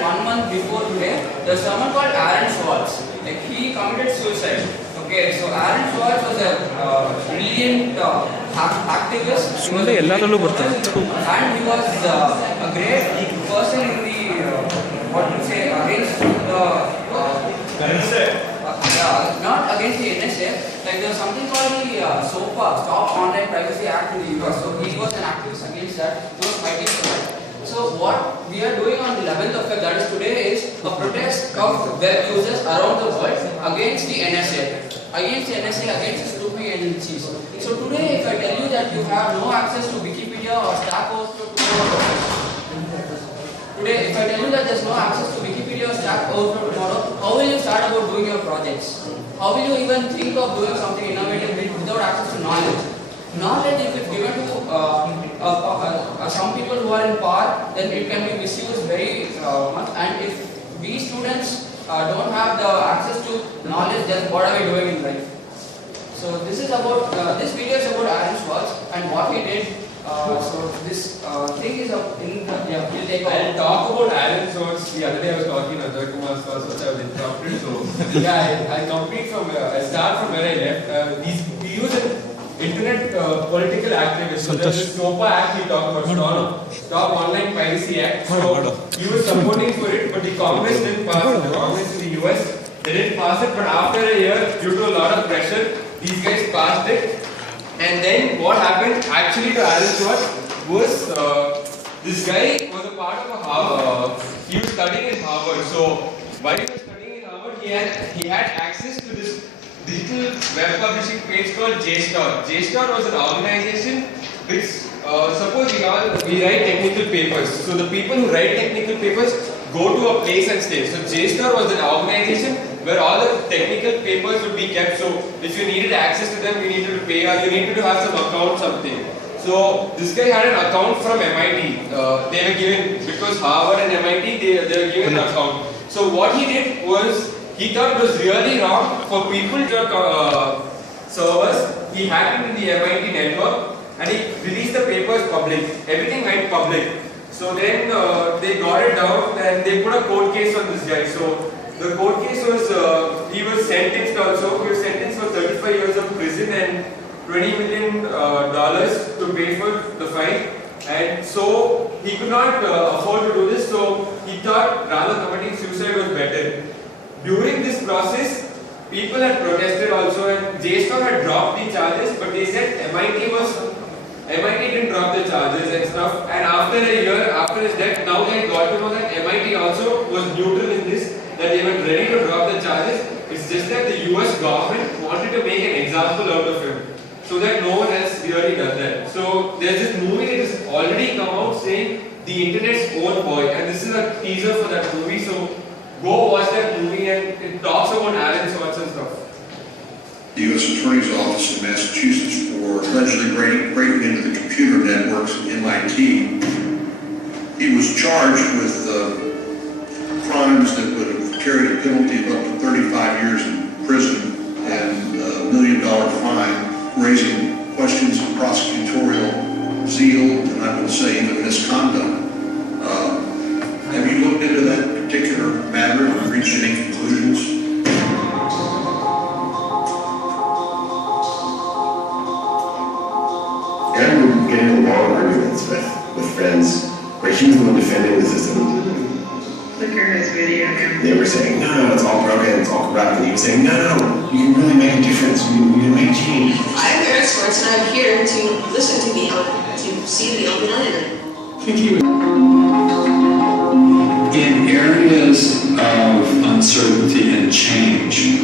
1 month before today, there's someone called Aaron Swartz. Like he committed suicide. Okay, so Aaron Swartz was a brilliant activist. And he was a great person in the what do you say against the not against the NSA. Like there was something called the SOPA, Stop Online Privacy Act in the US. So he was an activist against that. He was fighting for that. So what we are doing on the 11th of February, that is today, is a protest of web users around the world against the NSA, against the stupid agencies. So today, if I tell you that you have no access to Wikipedia or Stack Overflow today, if I tell you that there is no access to Wikipedia or Stack Overflow tomorrow, how will you start about doing your projects? How will you even think of doing something innovative without access to knowledge? Knowledge, if it's given to some people who are in power, then it can be misused very much. And if we students don't have the access to knowledge, then what are we doing in life? So this is about this video is about Aaron Swartz and what he did. So this thing is in the, we'll take I'll talk about Aaron Swartz. The other day I was talking to Ajay Kumar's first, which I was interrupted. So yeah, I complete from I start from where I left. We use an internet political activist. So there's this SOPA Act we talk about, Stop Online Privacy Act. So he was supporting for it, but the Congress didn't pass it. The Congress in the US, they didn't pass it, but after a year, due to a lot of pressure, these guys passed it. And then what happened actually to Aaron Swartz was this guy was a part of a Harvard. He was studying in Harvard. So while he was studying in Harvard, he had access to this digital web publishing page called JSTOR. JSTOR was an organization which, suppose we write technical papers. So the people who write technical papers go to a place and stay. So JSTOR was an organization where all the technical papers would be kept. So if you needed access to them, you needed to pay or you needed to have some account something. So this guy had an account from MIT. They were given, because Harvard and MIT, they were given an account. So what he did was, he thought it was really wrong for people to servers. He hacked into the MIT network and he released the papers public. Everything went public. So then they got it down and they put a court case on this guy. So the court case was, he was sentenced also. He was sentenced for 35 years of prison and $20 million to pay for the fine. And so he could not afford to do this. So he thought rather committing suicide was better. During this process, people had protested also, and JSTOR had dropped the charges, but they said MIT didn't drop the charges and stuff. And after a year, after his death, now they got to know that MIT also was neutral in this, that they were ready to drop the charges. It's just that the US government wanted to make an example out of him, so that no one else really does that. So there's this movie that has already come out saying The Internet's Own Boy, and this is a teaser for that movie. So go watch that movie, and it talks about Aaron Swartz and stuff. The U.S. Attorney's Office in Massachusetts for allegedly breaking into the computer networks at MIT. He was charged with crimes that would have carried a penalty of up to 35 years in prison and $1 million fine, raising questions of prosecutorial zeal, and I would say even misconduct. Have you looked into that particular matter and reached any conclusions? I remember getting into long arguments with friends where he was the one defending the system. Look at his video. They were saying, no, it's all broken, it's all corrupt. And he was saying, no, you can really make a difference. You can make change. I'm Aaron Swartz, and I'm here to listen to see the open internet. In areas of uncertainty and change,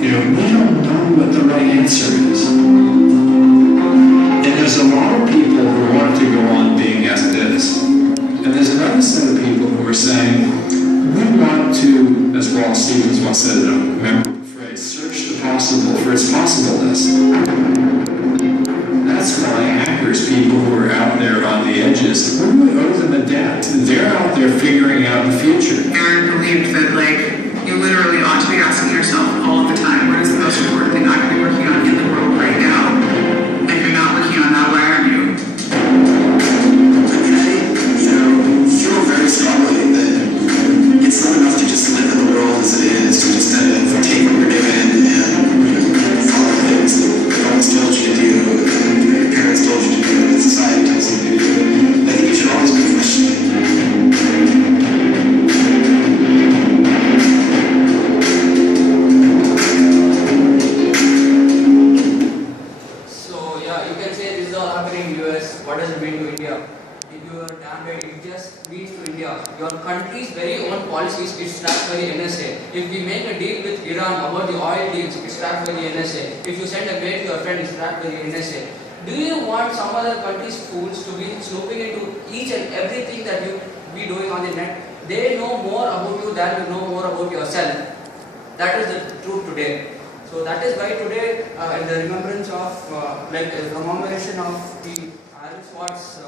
we don't know what the right answer is. And there's a lot of people who want to go on being as it is. And there's another set of people who are saying, we want to, as Wallace Stevens once said, remember the phrase, search the possible for its possibleness. That's why hackers, people who are out there on the edges, we would owe them a debt. They're out there figuring out the future. Aaron believed that, you literally ought to be asking yourself all of the time, what is the most important thing I can be working on in the world right now? And if you're not working on that, why aren't you? I feel very strongly that can say this is all happening in US. What does it mean to India? If you are damn right, it just means to India. Your country's very own policies is tracked by the NSA. If we make a deal with Iran about the oil deals, it's tracked by the NSA. If you send a mail to your friend, it's tracked by the NSA. Do you want some other country's fools to be snooping into each and everything that you be doing on the net? They know more about you than you know more about yourself. That is the truth today. So that is why today, in the remembrance of, like the commemoration of the Aaron Swartz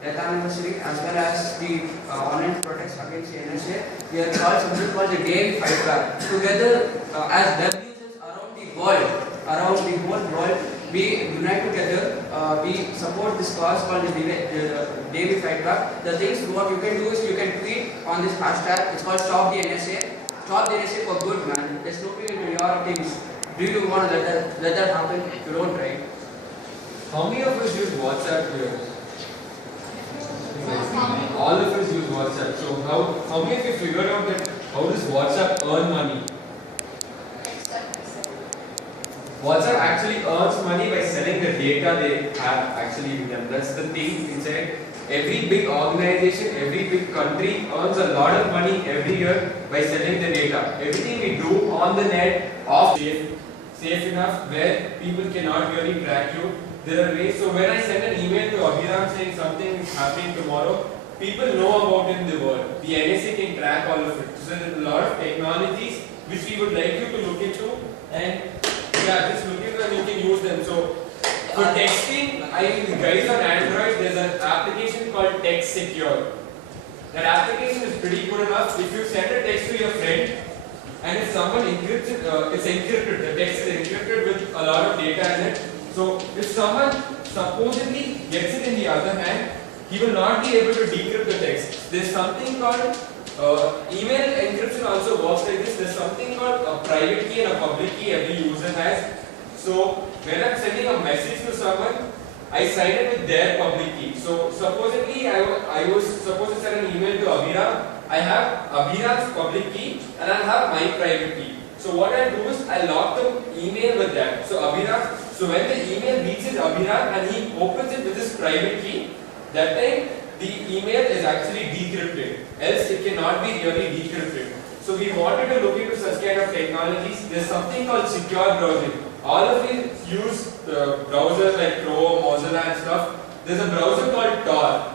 death anniversary, as well as the online protest against the NSA, we are called something called the Day We Fight Back. Together, as WSs around the whole world, we unite together, we support this cause called the Day We Fight Back. The things what you can do is you can tweet on this hashtag, it's called Stop the NSA. Stop the NSA for good, man. There's no into your things. Do you want to let that happen? You don't, right? How many of us use WhatsApp here? All of us use WhatsApp. So how many of you figured out that how does WhatsApp earn money? WhatsApp actually earns money by selling the data they have actually with them. That's the thing inside. Every big organization, every big country earns a lot of money every year by selling the data. Everything we do on the net, safe enough where people cannot really track you. There are ways. So when I send an email to Abhiram saying something is happening tomorrow, people know about it in the world. The NSA can track all of it. So there are a lot of technologies which we would like you to look into, and yeah, just look into them, you can use them. So for texting, guys on Android, there's an application called Text Secure. That application is pretty good enough. If you send a text to your friend, and if someone encrypts it, it's encrypted. The text is encrypted with a lot of data in it. So if someone supposedly gets it in the other hand, he will not be able to decrypt the text. There's something called email encryption also works like this. There's something called a private key and a public key every user has. So when I'm sending a message to someone, I sign it with their public key. So supposedly I was supposed to send an email to Abhiram. I have Abhiram's public key and I have my private key. So what I do is I lock the email with that. So when the email reaches Abhiram and he opens it with his private key, that time the email is actually decrypted. Else it cannot be really decrypted. So we wanted to look into such kind of technologies. There's something called secure browsing. All of you use browsers like Chrome, Mozilla and stuff. There's a browser called Tor.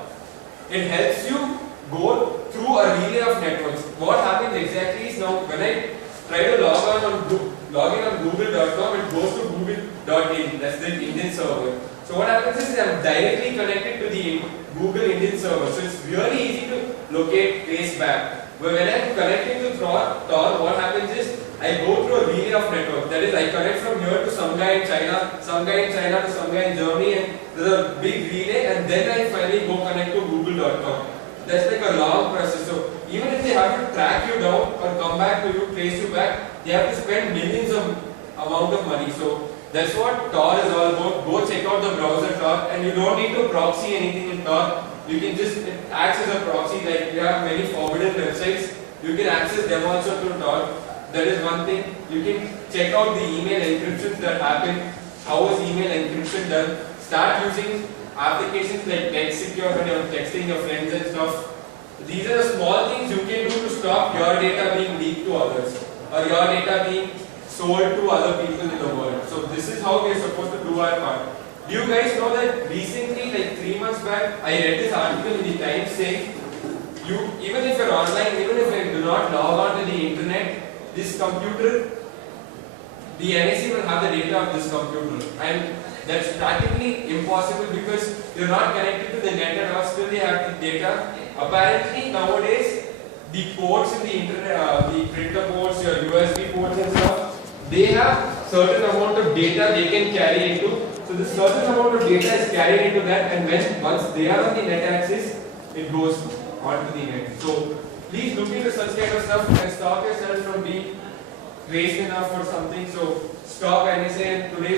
It helps you go through a relay of networks. What happens exactly is now when I try to log in on google.com, it goes to google.in. That's the Indian server. So what happens is I'm directly connected to the Google Indian server. So it's really easy to locate, trace back. But when I'm connecting to Tor, what happens is I go through a relay of network. That is, I connect from here to some guy in China, some guy in China to some guy in Germany, and there's a big relay, and then I finally go connect to google.com. That's like a long process. So even if they have to track you down or come back to you, trace you back, they have to spend millions of amount of money. So that's what Tor is all about. Go check out the browser Tor, and you don't need to proxy anything in Tor. You can just, it acts as a proxy. Like you have many forbidden websites, you can access them also through Tor. That is one thing. You can check out the email encryptions that happen. How is email encryption done? Start using applications like Text Secure when you're texting your friends and stuff. These are the small things you can do to stop your data being leaked to others or your data being sold to other people in the world. So this is how we're supposed to do our part. Do you guys know that recently, like 3 months back, I read this article in the Times saying, even if you're online, even if you do not log on to the internet, this computer, the NSA will have the data of this computer, and that's practically impossible because you're not connected to the net at all. Still they have the data. Apparently nowadays the ports in the internet, the printer ports, your USB ports and stuff, they have certain amount of data they can carry into. So this certain amount of data is carried into that, and once they are on the net access, it goes onto the net. So please look into such kind of stuff and stop yourself from being raised enough or something. So stop NSA. Today